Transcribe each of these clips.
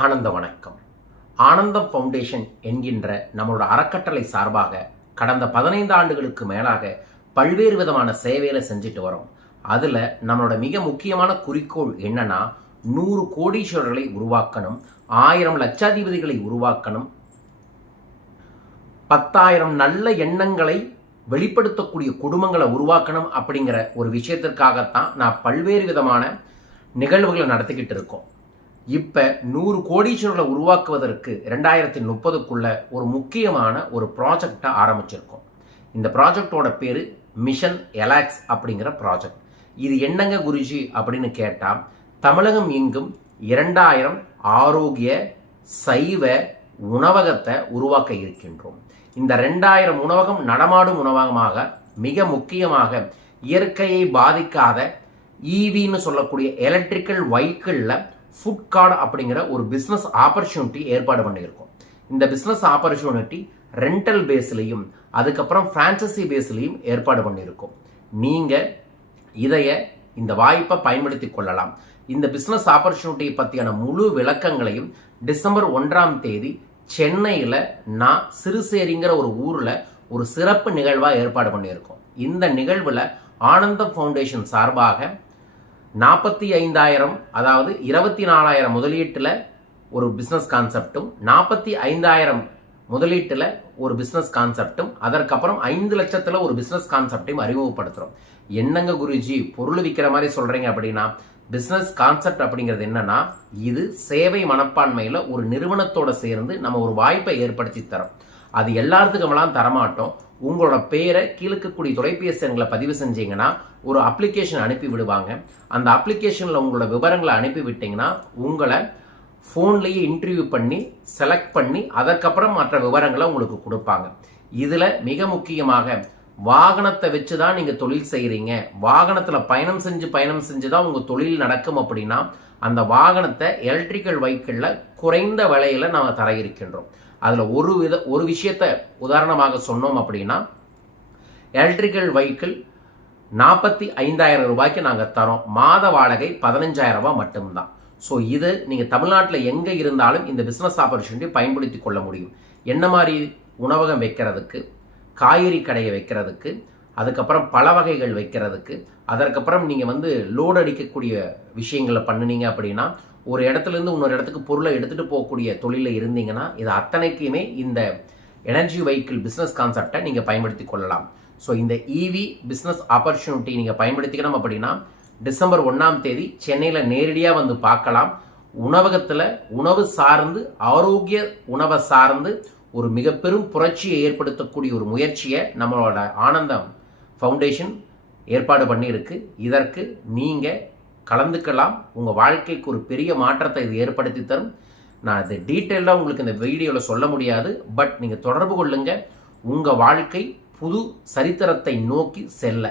ஆனந்த வணக்கம். ஆனந்தம் ஃபவுண்டேஷன் என்கின்ற நம்மளோட அறக்கட்டளை சார்பாக கடந்த 15 ஆண்டுகளுக்கு மேலாக பல்வேறு விதமான சேவைகளை செஞ்சுட்டு வரோம். அதில் நம்மளோட மிக முக்கியமான குறிக்கோள் என்னன்னா, 100 கோடீஸ்வரர்களை உருவாக்கணும், 1000 லட்சாதிபதிகளை உருவாக்கணும், 10,000 நல்ல எண்ணங்களை வெளிப்படுத்தக்கூடிய குடும்பங்களை உருவாக்கணும் அப்படிங்கிற ஒரு விஷயத்திற்காகத்தான் நான் பல்வேறு விதமான நிகழ்வுகளை நடத்திக்கிட்டு இருக்கோம். இப்போ 100 கோடீஸ்வரர்களை உருவாக்குவதற்கு 2030க்குள்ள ஒரு முக்கியமான ஒரு ப்ராஜெக்டை ஆரம்பிச்சிருக்கோம். இந்த ப்ராஜெக்டோட பேர் மிஷன் எலாக்ஸ் அப்படிங்கிற ப்ராஜெக்ட். இது என்னங்க குருஜி அப்படின்னு கேட்டால், தமிழகம் எங்கும் 2000 ஆரோக்கிய சைவ உணவகத்தை உருவாக்க இருக்கின்றோம். இந்த 2000 உணவகம் நடமாடும் உணவகமாக, மிக முக்கியமாக இயற்கையை பாதிக்காத ஈவின்னு சொல்லக்கூடிய எலக்ட்ரிக்கல் வெஹிக்கிளில் ஃபுட் கார்டு அப்படிங்கிற ஒரு பிஸ்னஸ் ஆப்பர்ச்சுனிட்டி ஏற்பாடு பண்ணியிருக்கோம். இந்த பிஸ்னஸ் ஆப்பர்ச்சுனிட்டி ரெண்டல் பேஸ்லையும் அதுக்கப்புறம் ஃப்ரான்ச்சைசி பேஸ்லையும் ஏற்பாடு பண்ணியிருக்கோம். நீங்கள் இந்த வாய்ப்பை பயன்படுத்தி கொள்ளலாம். இந்த பிஸ்னஸ் ஆப்பர்ச்சுனிட்டியை பற்றியான முழு விளக்கங்களையும் டிசம்பர் 1ஆம் தேதி சென்னையில் நான் சிறுசேரிங்கிற ஒரு ஊரில் ஒரு சிறப்பு நிகழ்வாக ஏற்பாடு பண்ணியிருக்கோம். இந்த நிகழ்வில் ஆனந்தம் ஃபவுண்டேஷன் சார்பாக 45,000 அதாவது 24,000 முதலீட்டில் ஒரு பிஸ்னஸ் கான்செப்டும், 45,000 முதலீட்டில் ஒரு பிஸ்னஸ் கான்செப்டும், அதற்கப்புறம் 5 லட்சத்தில் ஒரு பிஸ்னஸ் கான்செப்டையும் அறிமுகப்படுத்துகிறோம். என்னங்க குருஜி பொருள் விற்கிற மாதிரி சொல்கிறீங்க அப்படின்னா, பிஸ்னஸ் கான்செப்ட் அப்படிங்கிறது என்னன்னா, இது சேவை மனப்பான்மையில் ஒரு நிறுவனத்தோட சேர்ந்து நம்ம ஒரு வாய்ப்பை ஏற்படுத்தி தரோம். அது எல்லாத்துக்குமெல்லாம் தரமாட்டோம். உங்களோட பேரை கீழக்கக்கூடிய தொலைபேசி எண்களை பதிவு செஞ்சீங்கன்னா ஒரு அப்ளிகேஷன் அனுப்பி விடுவாங்க. அந்த அப்ளிகேஷனில் உங்களோட விவரங்களை அனுப்பி விட்டீங்கன்னா உங்களை ஃபோன்லேயே இன்டர்வியூ பண்ணி செலக்ட் பண்ணி அதற்கப்புறம் மற்ற விவரங்களை உங்களுக்கு கொடுப்பாங்க. இதில் மிக முக்கியமாக வாகனத்தை வச்சு தான் நீங்கள் தொழில் செய்கிறீங்க, வாகனத்தில் பயணம் செஞ்சு தான் உங்கள் தொழில் நடக்கும் அப்படின்னா, அந்த வாகனத்தை எலக்ட்ரிக்கல் வெஹிக்கிளில் குறைந்த விலையில் நாம் தர இருக்கின்றோம். அதில் ஒரு விஷயத்தை உதாரணமாக சொன்னோம் அப்படின்னா, எலக்ட்ரிக்கல் வெஹிக்கிள் 45,000 ரூபாய்க்கு நாங்கள் தரோம். மாத வாடகை 15,000 ரூபாய் மட்டும்தான். ஸோ இது நீங்கள் தமிழ்நாட்டில் எங்கே இருந்தாலும் இந்த பிஸ்னஸ் ஆப்பர்ச்சுனிட்டி பயன்படுத்தி கொள்ள முடியும். என்ன மாதிரி உணவகம் வைக்கிறதுக்கு, காய்கறி கடையை வைக்கிறதுக்கு, அதுக்கப்புறம் பல வகைகள் வைக்கிறதுக்கு, அதற்கப்புறம் நீங்கள் லோடு அடிக்கக்கூடிய விஷயங்களை பண்ணினீங்க அப்படின்னா, ஒரு இடத்துலேருந்து இன்னொரு இடத்துக்கு பொருளை எடுத்துகிட்டு போகக்கூடிய தொழிலில் இருந்தீங்கன்னா, இது அத்தனைக்குமே இந்த எனர்ஜி வெஹிக்கிள் பிஸ்னஸ் கான்செப்டை நீங்கள் பயன்படுத்தி கொள்ளலாம். ஸோ இந்த இவி பிஸ்னஸ் ஆப்பர்ச்சுனிட்டி நீங்கள் பயன்படுத்திக்கணும் அப்படின்னா, டிசம்பர் 1ஆம் தேதி சென்னையில் நேரடியாக பார்க்கலாம். உணவகத்தில் உணவு சார்ந்து, ஆரோக்கிய உணவை சார்ந்து ஒரு மிக பெரும் புரட்சியை ஏற்படுத்தக்கூடிய ஒரு முயற்சியை நம்மளோட ஆனந்தம் ஃபவுண்டேஷன் ஏற்பாடு பண்ணியிருக்கு. இதற்கு நீங்கள் கலந்துக்கலாம். உங்கள் வாழ்க்கைக்கு ஒரு பெரிய மாற்றத்தை இது ஏற்படுத்தி தரும். நான் இது டீட்டெயிலாக உங்களுக்கு இந்த வீடியோவில் சொல்ல முடியாது. பட் நீங்கள் தொடர்பு கொள்ளுங்க. உங்கள் வாழ்க்கை புது சரித்திரத்தை நோக்கி செல்ல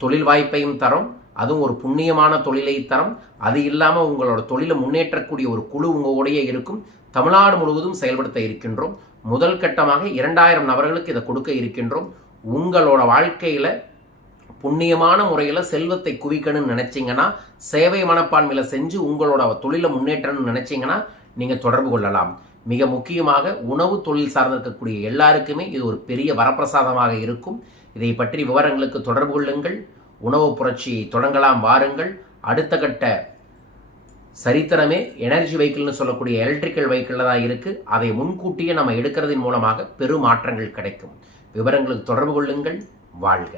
தொழில் வாய்ப்பையும் தரும். அதுவும் ஒரு புண்ணியமான தொழிலை தரும். அது இல்லாமல் உங்களோட தொழிலை முன்னேற்றக்கூடிய ஒரு குழு உங்களுடைய இருக்கும். தமிழ்நாடு முழுவதும் செயல்படுத்த இருக்கின்றோம். முதல் கட்டமாக 2000 நபர்களுக்கு இதை கொடுக்க இருக்கின்றோம். உங்களோட வாழ்க்கையில் புண்ணியமான முறையில் செல்வத்தை குவிக்கணும்னு நினைச்சிங்கன்னா, சேவை மனப்பான்மையில் செஞ்சு உங்களோட தொழிலை முன்னேற்றணும்னு நினைச்சிங்கன்னா நீங்கள் தொடர்பு கொள்ளலாம். மிக முக்கியமாக உணவு தொழில் சார்ந்திருக்கக்கூடிய எல்லாருக்குமே இது ஒரு பெரிய வரப்பிரசாதமாக இருக்கும். இதை பற்றி விவரங்களுக்கு தொடர்பு கொள்ளுங்கள். உணவு புரட்சியை தொடங்கலாம், வாருங்கள். அடுத்த கட்ட சரித்திரமே எனர்ஜி வெஹிக்கிள்னு சொல்லக்கூடிய எலக்ட்ரிக்கல் வெஹிக்கிளில் தான் இருக்குது. அதை முன்கூட்டியே நம்ம எடுக்கிறதின் மூலமாக பெரும் மாற்றங்கள் கிடைக்கும். விவரங்களுக்கு தொடர்பு கொள்ளுங்கள். வாழ்க.